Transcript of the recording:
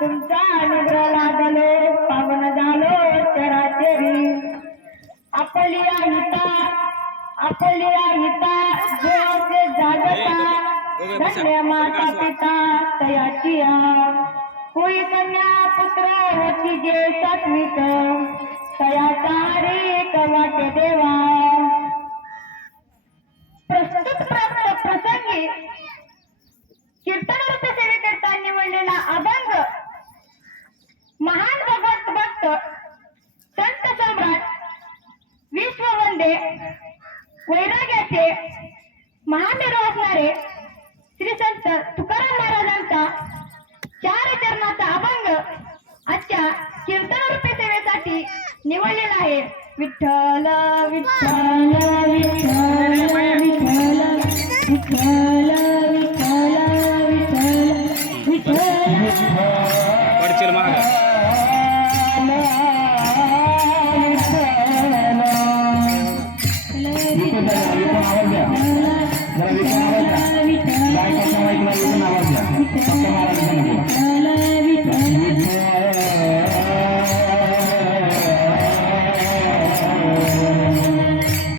तुमचा अनुग्रह लागलो पावन झालो चराचरी. आपली हिता आपली हिता जो जागता धन्य माता पिता तयाची कोई कन्या पुत्र होती जे सात्विक. तया रे कवाट देवा वैराग्याचे महामेरू असणारे श्री संत तुकाराम महाराजांचा चार चरणाचा अभंग आजच्या कीर्तन रूपी सेवेसाठी निवडलेला आहे विठ्ठल विठ्ठल विठ्ठल विठ्ठल विठ्ठल विठ्ठल विठ्ठल विठ्ठल 你会在哪 dari